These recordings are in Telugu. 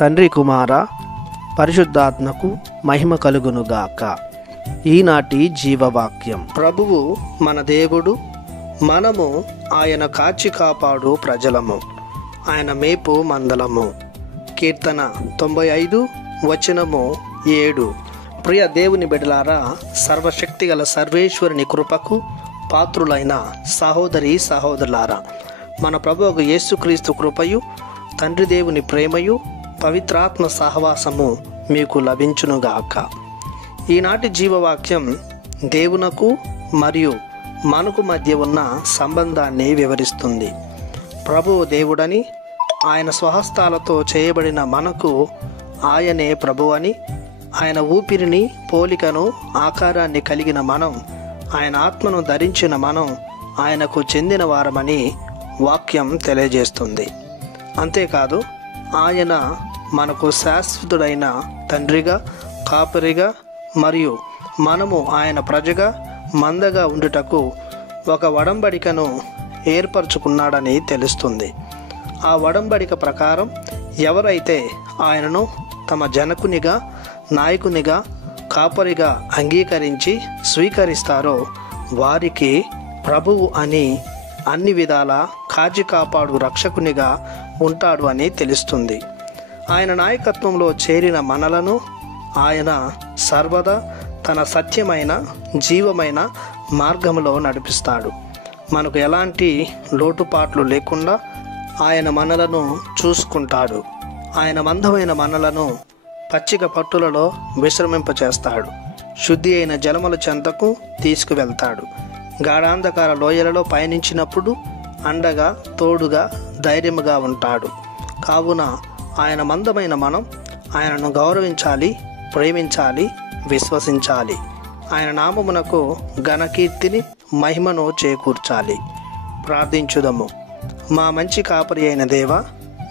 తండ్రి కుమార పరిశుద్ధాత్మకు మహిమ కలుగునుగాక. ఈనాటి జీవవాక్యం. ప్రభువు మన దేవుడు, మనము ఆయన కాచి కాపాడు ప్రజలము, ఆయన మేపు మందలము. కీర్తన 95:7. ప్రియ దేవుని బిడ్డలారా, సర్వశక్తిగల సర్వేశ్వరుని కృపకు పాత్రులైన సహోదరి సహోదరులారా, మన ప్రభువు యేసుక్రీస్తు కృపయు, తండ్రి దేవుని ప్రేమయు, పవిత్రాత్మ సహవాసము మీకు లభించునుగాక. ఈనాటి జీవవాక్యం దేవునకు మరియు మనకు మధ్య ఉన్న సంబంధాన్ని వివరిస్తుంది. ప్రభువు దేవుడని, ఆయన స్వహస్తాలతో చేయబడిన మనకు ఆయనే ప్రభు అని, ఆయన ఊపిరిని, పోలికను, ఆకారాన్ని కలిగిన మనం, ఆయన ఆత్మను ధరించిన మనం ఆయనకు చెందిన వారమని వాక్యం తెలియజేస్తుంది. అంతేకాదు, ఆయన మనకు శాశ్వతుడైన తండ్రిగా, కాపరిగా మరియు మనము ఆయన ప్రజగా, మందగా ఉండుటకు ఒక ఒడంబడికను ఏర్పరచుకున్నాడని తెలుస్తుంది. ఆ ఒడంబడిక ప్రకారం ఎవరైతే ఆయనను తమ జనకునిగా, నాయకునిగా, కాపరిగా అంగీకరించి స్వీకరిస్తారో వారికి ప్రభువు అని, అన్ని విధాల కాచి కాపాడు రక్షకునిగా ఉంటాడు అని తెలుస్తుంది. ఆయన నాయకత్వంలో చేరిన మనలను ఆయన సర్వదా తన సత్యమైన, జీవమైన మార్గంలో నడిపిస్తాడు. మనకు ఎలాంటి లోటుపాట్లు లేకుండా ఆయన మనలను చూసుకుంటాడు. ఆయన మందమైన మనలను పచ్చిక పట్టులలో విశ్రమింపచేస్తాడు. శుద్ధి అయిన జలముల చెంతకు తీసుకువెళ్తాడు. గాఢాంధకార లోయలలో పయనించినప్పుడు అండగా, తోడుగా, ధైర్యముగా ఉంటాడు. కావున ఆయన మందమైన మనం ఆయనను గౌరవించాలి, ప్రేమించాలి, విశ్వసించాలి. ఆయన నామమునకు ఘనకీర్తిని, మహిమను చేకూర్చాలి. ప్రార్థించుదము. మా మంచి కాపరి అయిన దేవా,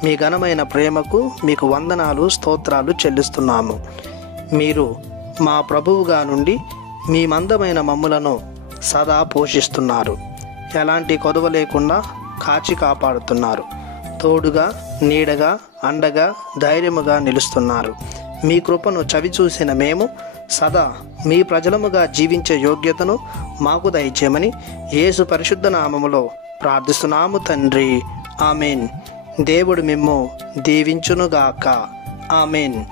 మీ ఘనమైన ప్రేమకు మీకు వందనాలు, స్తోత్రాలు చెల్లిస్తున్నాము. మీరు మా ప్రభువుగా నుండి మీ మందమైన మమ్ములను సదా పోషిస్తున్నారు. ఎలాంటి కొదవ లేకుండా కాచి కాపాడుతున్నారు. తోడుగా, నీడగా, అండగా, ధైర్యముగా నిలుస్తున్నారు. మీ కృపను చవిచూసిన మేము సదా మీ ప్రజలముగా జీవించే యోగ్యతను మాకు దయచేయమని యేసు పరిశుద్ధ నామములో ప్రార్థిస్తున్నాము తండ్రి. ఆమెన్. దేవుడు మిమ్ము దీవించునుగాక. ఆమెన్.